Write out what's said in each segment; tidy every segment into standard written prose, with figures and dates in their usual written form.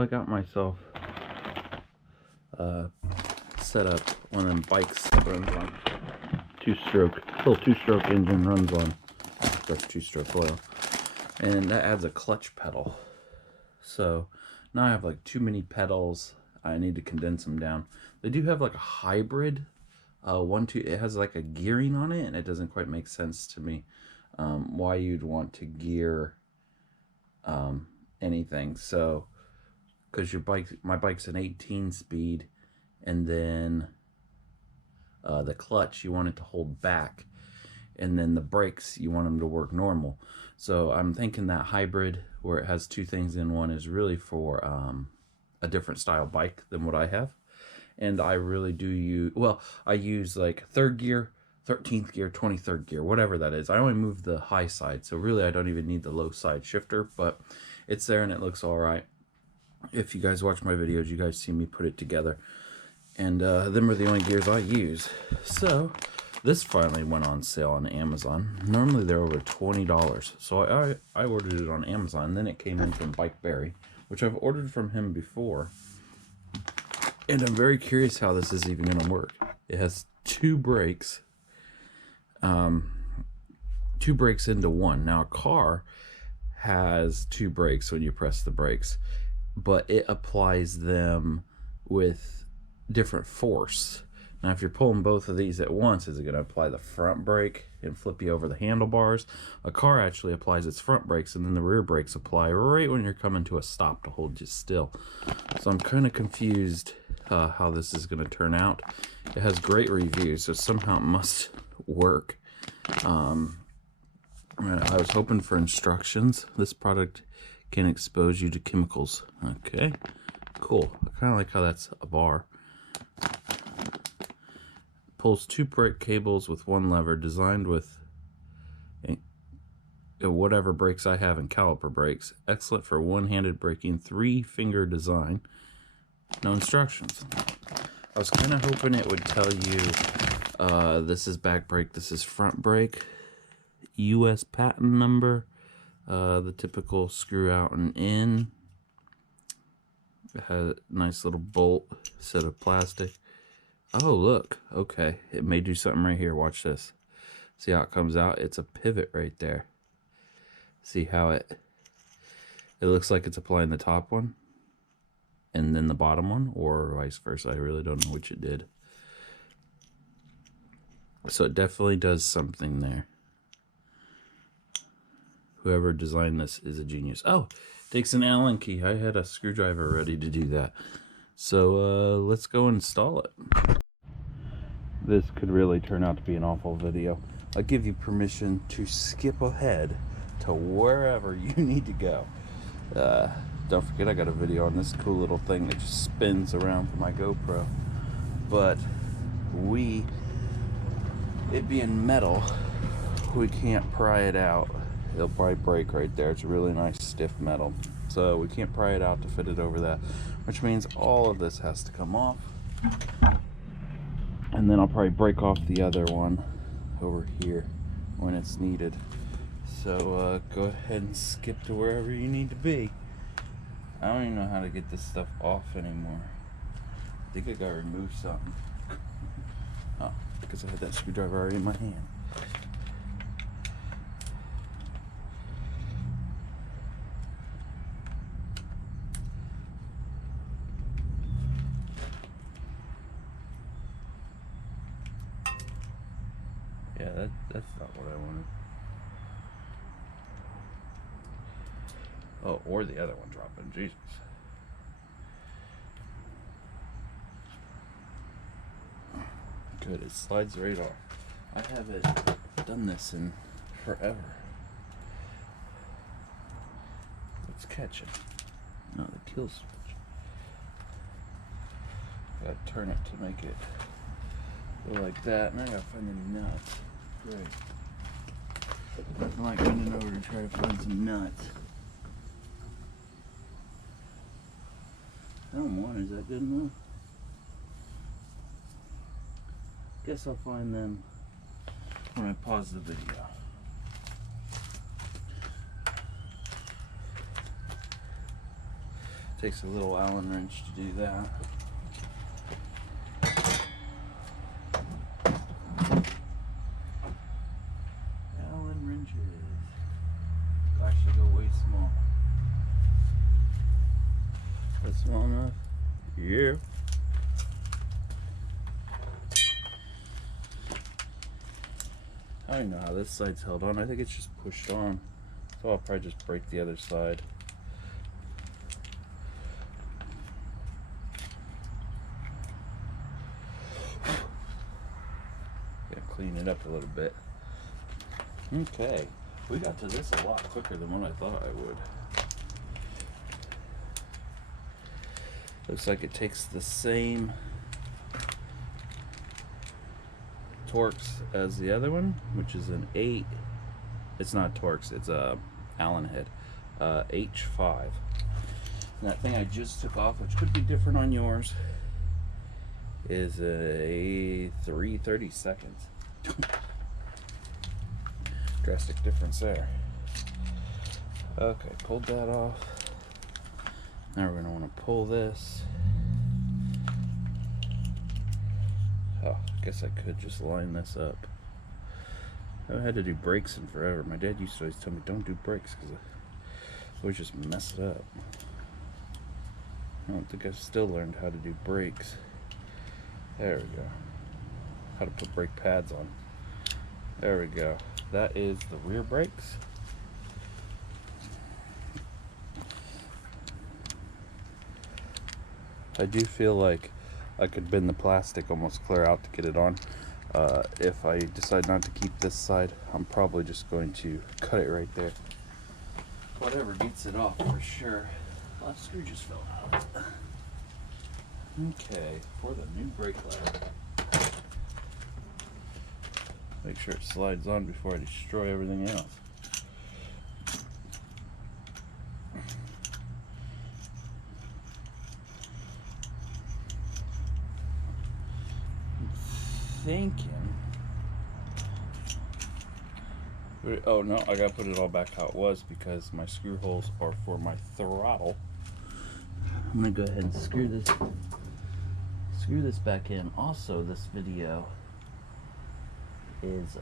So I got myself set up one of them bikes that runs on little two-stroke engine, runs on two-stroke oil, and that adds a clutch pedal. So now I have like too many pedals. I need to condense them down. They do have like a hybrid it has like a gearing on it, and it doesn't quite make sense to me why you'd want to gear anything. So because my bike's an 18 speed, and then the clutch you want it to hold back, and then the brakes you want them to work normal. So I'm thinking that hybrid where it has two things in one is really for a different style bike than what I have. And I really do use, well, I use like 3rd gear, 13th gear, 23rd gear, whatever that is. I only move the high side, so really I don't even need the low side shifter, but it's there and it looks all right. If you guys watch my videos, you guys see me put it together. And them are the only gears I use. So this finally went on sale on Amazon. Normally they're over $20. So I ordered it on Amazon, and then it came in from Bike Berry, which I've ordered from him before. And I'm very curious how this is even going to work. It has 2 brakes. 2 brakes into one. Now a car has 2 brakes when you press the brakes, but it applies them with different force. Now if you're pulling both of these at once, is it going to apply the front brake and flip you over the handlebars? A car actually applies its front brakes, and then the rear brakes apply right when you're coming to a stop to hold you still. So I'm kind of confused how this is going to turn out. It has great reviews, so somehow it must work. I was hoping for instructions. This product can expose you to chemicals. Okay, cool. I kind of like how that's a bar. Pulls 2 brake cables with 1 lever, designed with whatever brakes I have in caliper brakes. Excellent for one-handed braking, 3-finger design. No instructions. I was kind of hoping it would tell you this is back brake, this is front brake, US patent number, the typical screw out and in. It had a nice little bolt set of plastic. Oh, look. Okay. It may do something right here. Watch this. See how it comes out? It's a pivot right there. See how it looks like it's applying the top one and then the bottom one, or vice versa. I really don't know which it did. So it definitely does something there. Whoever designed this is a genius. Oh, takes an Allen key. I had a screwdriver ready to do that. So let's go install it. This could really turn out to be an awful video. I give you permission to skip ahead to wherever you need to go. Don't forget I got a video on this cool little thing that just spins around for my GoPro. But it being metal, we can't pry it out. It'll probably break right there. It's a really nice stiff metal. So we can't pry it out to fit it over that, which means all of this has to come off. And then I'll probably break off the other one over here when it's needed. So go ahead and skip to wherever you need to be. I don't even know how to get this stuff off anymore. I think I gotta remove something. Oh, because I had that screwdriver already in my hand. Yeah, that's not what I wanted. Oh, or the other one dropping. Jesus. Good, it slides right off. I haven't done this in forever. Let's catch it. No, the kill switch. Gotta turn it to make it go like that, and I gotta find any nuts. Great. Nothing like bending over to try to find some nuts. One, is that good enough? Guess I'll find them when I pause the video. Takes a little Allen wrench to do that. Allen wrenches actually go way small. That's small enough? Yeah. I don't know how this side's held on. I think it's just pushed on. So I'll probably just break the other side. Gonna clean it up a little bit. Okay. We got to this a lot quicker than what I thought I would. Looks like it takes the same Torx as the other one, which is an 8. It's not Torx, it's a Allen head, H5. And that thing I just took off, which could be different on yours, is a 3/32. Drastic difference there. Okay, pulled that off. Now we're gonna want to pull this. Oh, I guess I could just line this up. I haven't had to do brakes in forever. My dad used to always tell me don't do brakes because I always just mess it up. I don't think I've still learned how to do brakes. There we go. How to put brake pads on. There we go. That is the rear brakes. I do feel like I could bend the plastic almost clear out to get it on. If I decide not to keep this side, I'm probably just going to cut it right there. Whatever gets it off for sure. Last screw just fell out. Okay, for the new brake ladder. Make sure it slides on before I destroy everything else. Thinking. Oh no, I gotta put it all back how it was because my screw holes are for my throttle. I'm gonna go ahead and screw this back in. Also, this video is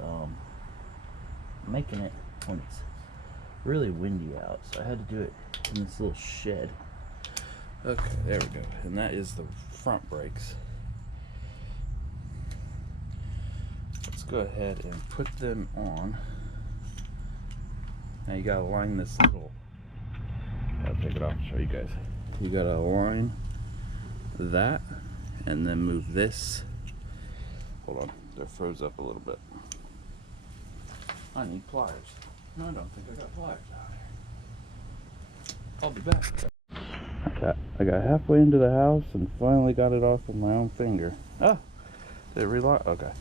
making it when it's really windy out, so I had to do it in this little shed. Okay, there we go. And that is the front brakes. Let's go ahead and put them on. Now you gotta line this little, I'll take it off and show you guys. You gotta align that and then move this. Hold on, they're froze up a little bit. I need pliers. No, I don't think I got pliers out here. I'll be back. I got halfway into the house and finally got it off with my own finger. Oh, did it relock? Okay.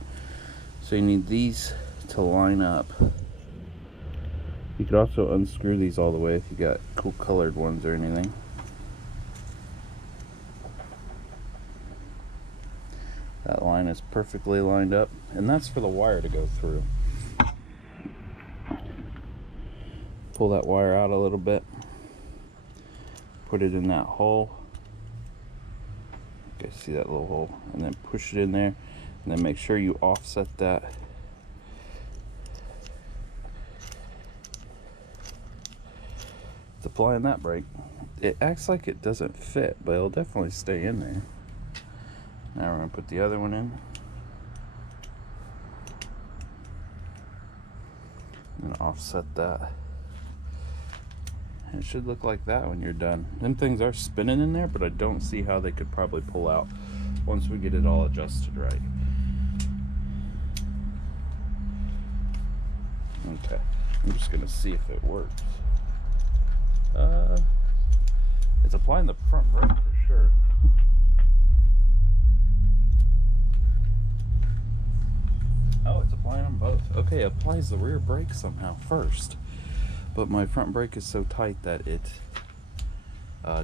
So you need these to line up. You could also unscrew these all the way if you got cool colored ones or anything. That line is perfectly lined up, and that's for the wire to go through. Pull that wire out a little bit, put it in that hole. Okay, see that little hole, and then push it in there, and then make sure you offset that. It's applying that brake. It acts like it doesn't fit, but it'll definitely stay in there. Now we're going to put the other one in. And offset that. And it should look like that when you're done. Them things are spinning in there, but I don't see how they could probably pull out once we get it all adjusted right. Okay, I'm just going to see if it works. It's applying the front brake for sure. Oh, it's applying them both. Okay, it applies the rear brake somehow first, but my front brake is so tight that it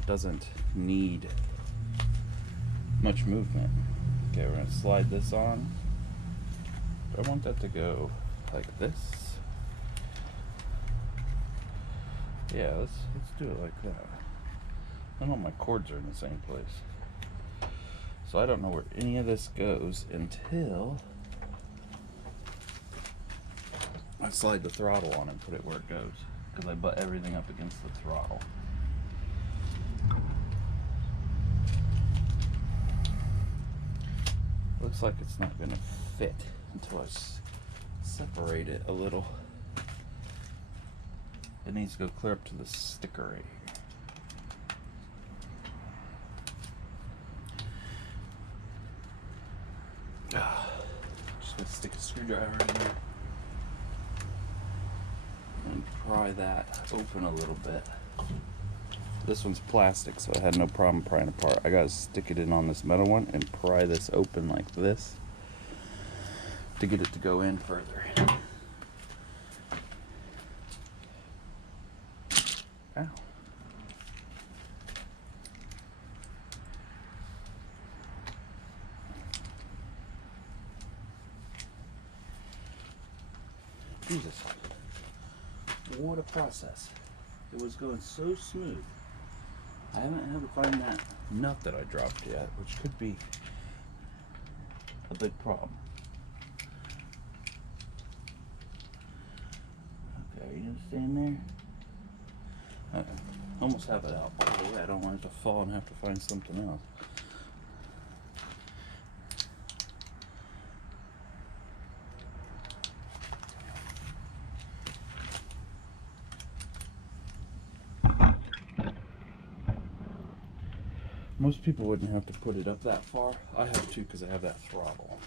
doesn't need much movement. Okay, we're gonna slide this on. Do I want that to go like this? Yeah, let's do it like that. And all my cords are in the same place. So I don't know where any of this goes until I slide the throttle on and put it where it goes, because I butt everything up against the throttle. Looks like it's not going to fit until I separate it a little. It needs to go clear up to the sticker right here. Just going to stick a screwdriver in there and pry that open a little bit. This one's plastic, so I had no problem prying apart. I gotta stick it in on this metal one and pry this open like this to get it to go in further. Ow. Jesus. What a process. It was going so smooth. I haven't had to find that nut that I dropped yet, which could be a big problem. Okay, are you gonna stay in there? Okay. Almost have it out all the way. I don't want it to fall and have to find something else. Most people wouldn't have to put it up that far. I have to because I have that throttle.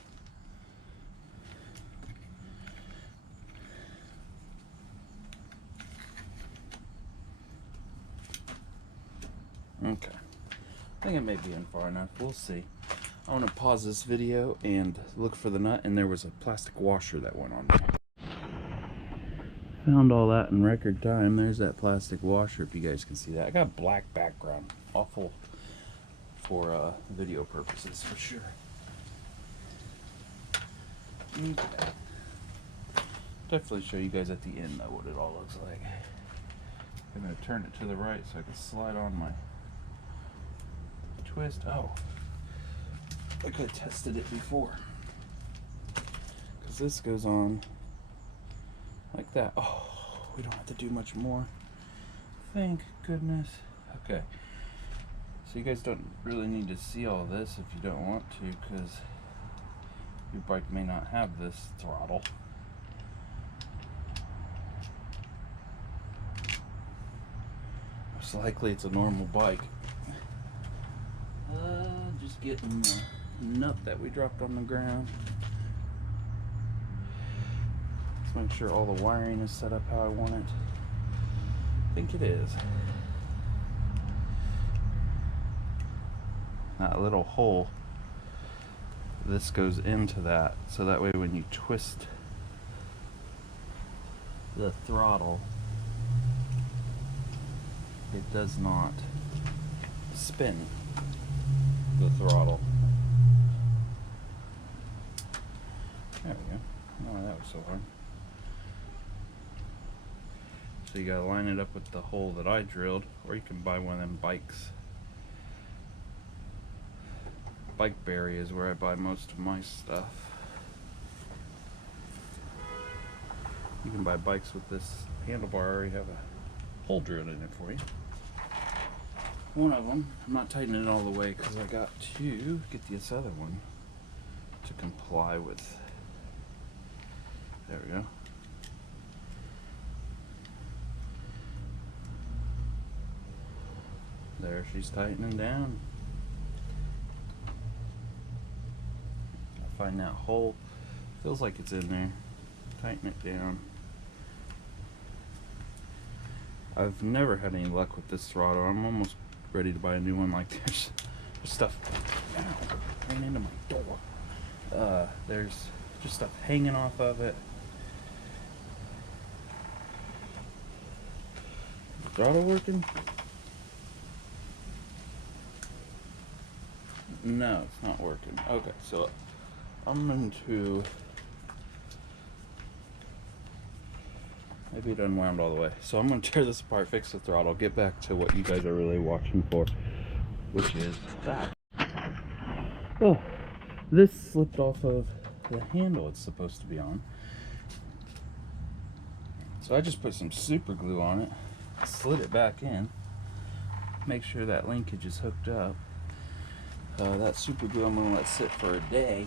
Okay. I think it may be in far enough. We'll see. I want to pause this video and look for the nut, and there was a plastic washer that went on there. Found all that in record time. There's that plastic washer, if you guys can see that. I got a black background. Awful for video purposes, for sure. Okay. Definitely show you guys at the end, though, what it all looks like. I'm going to turn it to the right so I can slide on my twist. Oh, I could have tested it before, because this goes on like that. Oh, we don't have to do much more. Thank goodness. Okay. So you guys don't really need to see all this if you don't want to, because your bike may not have this throttle. Most likely it's a normal bike. Just getting the nut that we dropped on the ground. Let's make sure all the wiring is set up how I want it. I think it is. That little hole, this goes into that, so that way when you twist the throttle, it does not spin the throttle. There we go. Oh, that was so hard. So you gotta line it up with the hole that I drilled, or you can buy one of them bikes. Bike Berry is where I buy most of my stuff. You can buy bikes with this handlebar. I already have a hole drilled in it for you. One of them, I'm not tightening it all the way because I got to get this other one to comply with. There we go. There, she's tightening down. Find that hole. Feels like it's in there. Tighten it down. I've never had any luck with this throttle. I'm almost ready to buy a new one. Like there's stuff. Ow, ran into my door. There's just stuff hanging off of it. Is the throttle working? No, it's not working. Okay, so I'm going to, Maybe it unwound all the way. So I'm going to tear this apart, fix the throttle, get back to what you guys are really watching for, which is that. Oh, this slipped off of the handle it's supposed to be on. So I just put some super glue on it, slid it back in, make sure that linkage is hooked up. That super glue I'm going to let sit for a day,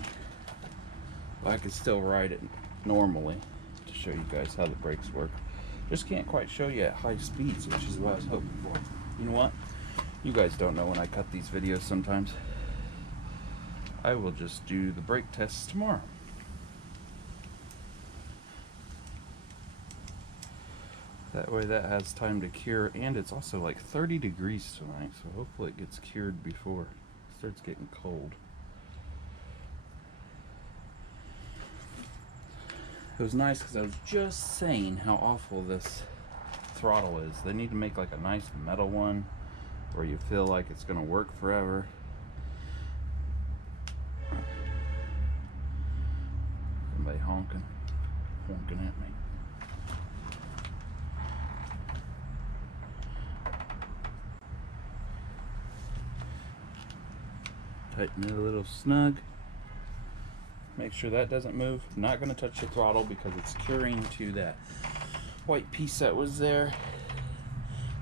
but I can still ride it normally to show you guys how the brakes work. Just can't quite show you at high speeds, which is what I was hoping for. You know what? You guys don't know when I cut these videos sometimes. I will just do the brake tests tomorrow. That way that has time to cure, and it's also like 30 degrees tonight, so hopefully it gets cured before it starts getting cold. It was nice because I was just saying how awful this throttle is. They need to make like a nice metal one where you feel like it's going to work forever. Somebody honking at me. Tighten it a little snug. Make sure that doesn't move. I'm not going to touch the throttle because it's curing to that white piece that was there.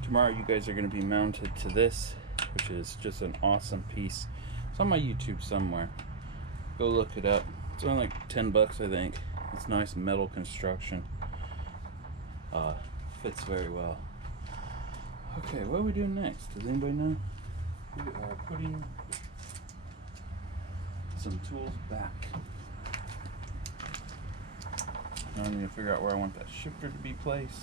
Tomorrow you guys are going to be mounted to this, which is just an awesome piece. It's on my YouTube somewhere. Go look it up. It's only like 10 bucks, I think. It's nice metal construction. Fits very well. Okay, what are we doing next? Does anybody know? We are putting some tools back. Now I need to figure out where I want that shifter to be placed,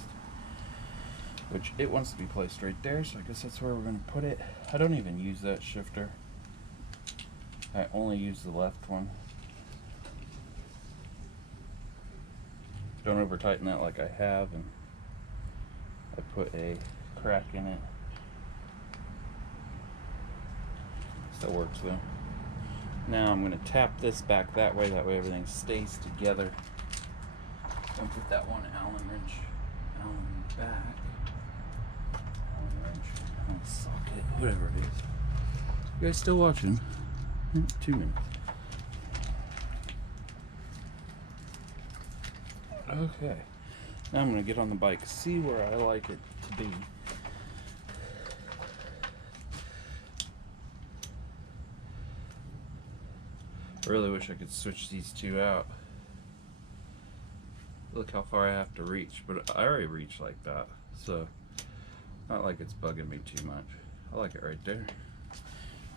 which it wants to be placed right there, so I guess that's where we're going to put it. I don't even use that shifter. I only use the left one. Don't over tighten that like I have, and I put a crack in it. Still works though. Now I'm going to tap this back that way everything stays together. Don't put that one Allen wrench back. Allen wrench, Allen socket, whatever it is. You guys still watching? 2 minutes. Okay. Now I'm going to get on the bike, see where I like it to be. I really wish I could switch these two out. Look how far I have to reach, but I already reach like that, so not like it's bugging me too much. I like it right there.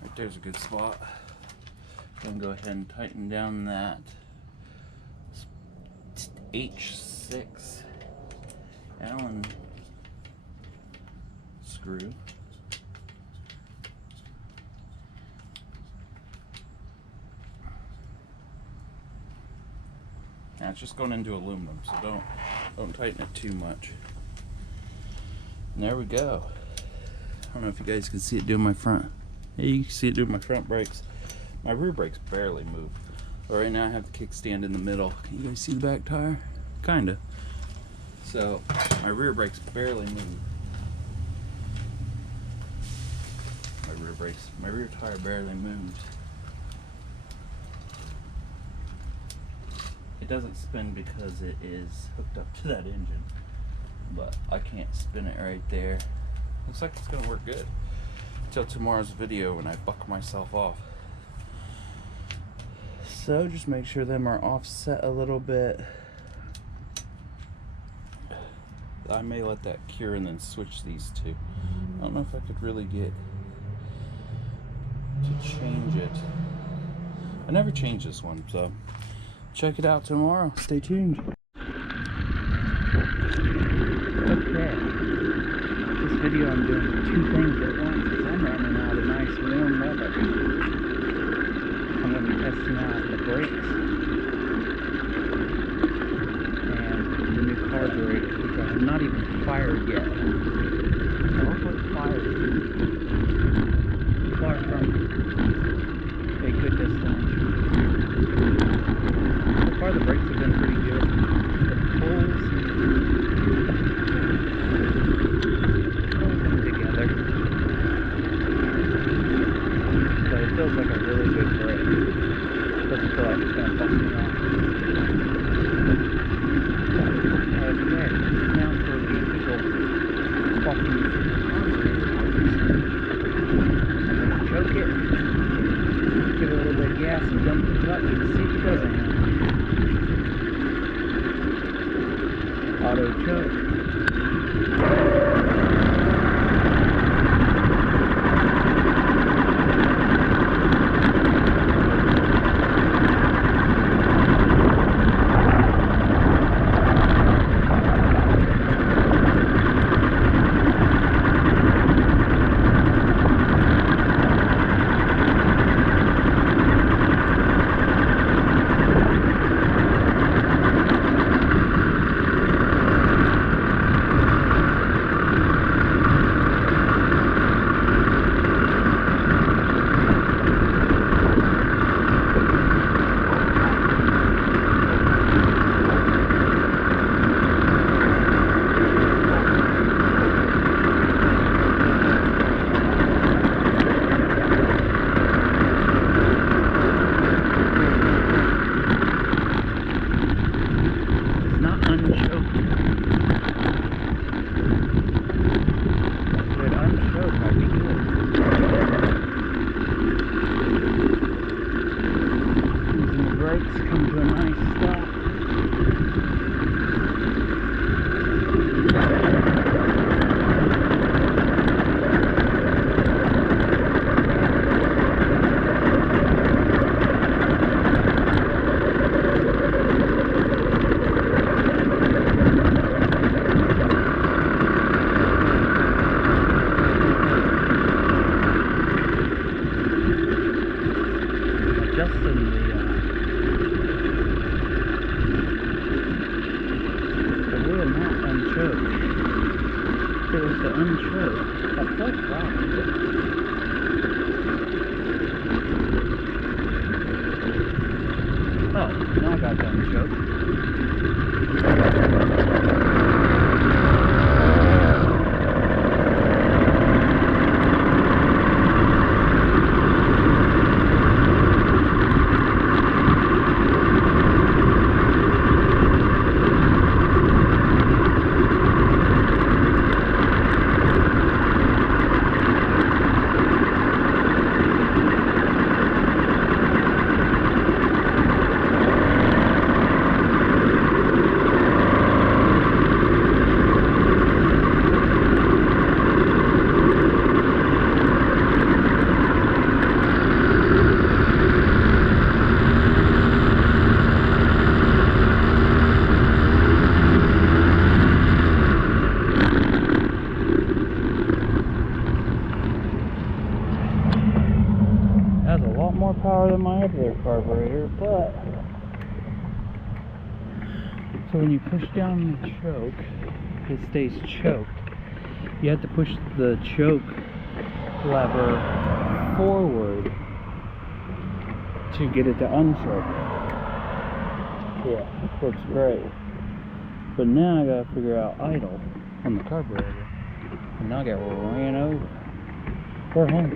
Right there's a good spot. I'm gonna go ahead and tighten down that H6 Allen screw. Now it's just going into aluminum, so don't tighten it too much. And there we go. I don't know if you guys can see it doing my front. Yeah, you can see it doing my front brakes. My rear brakes barely move. But right now I have the kickstand in the middle. Can you guys see the back tire? Kinda. So my rear brakes barely move. My rear tire barely moves. It doesn't spin because it is hooked up to that engine, but I can't spin it right there. Looks like it's gonna work good until tomorrow's video when I buck myself off. So just make sure them are offset a little bit. I may let that cure and then switch these two. I don't know if I could really get to change it. I never changed this one, so check it out tomorrow. Stay tuned. Okay. This video I'm doing 2 things at once because I'm running out of nice warm weather. I'm going to be testing out the brakes and the new carburetor, which I have not even fired yet. I hopefully it's fired. Far from a good distance. So far the brakes have been pretty good. The pulls auto choke. Come to a nice stop. Adjusting the wheel not unchoked. If it was the unchoked, I felt right. Oh, now I got the unchoked. Has a lot more power than my other carburetor, but so when you push down the choke, it stays choked. You have to push the choke lever forward to get it to unchoke. Yeah, works great. But now I gotta figure out idle on the carburetor, and now I got ran over. We're home.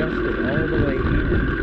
All the way in.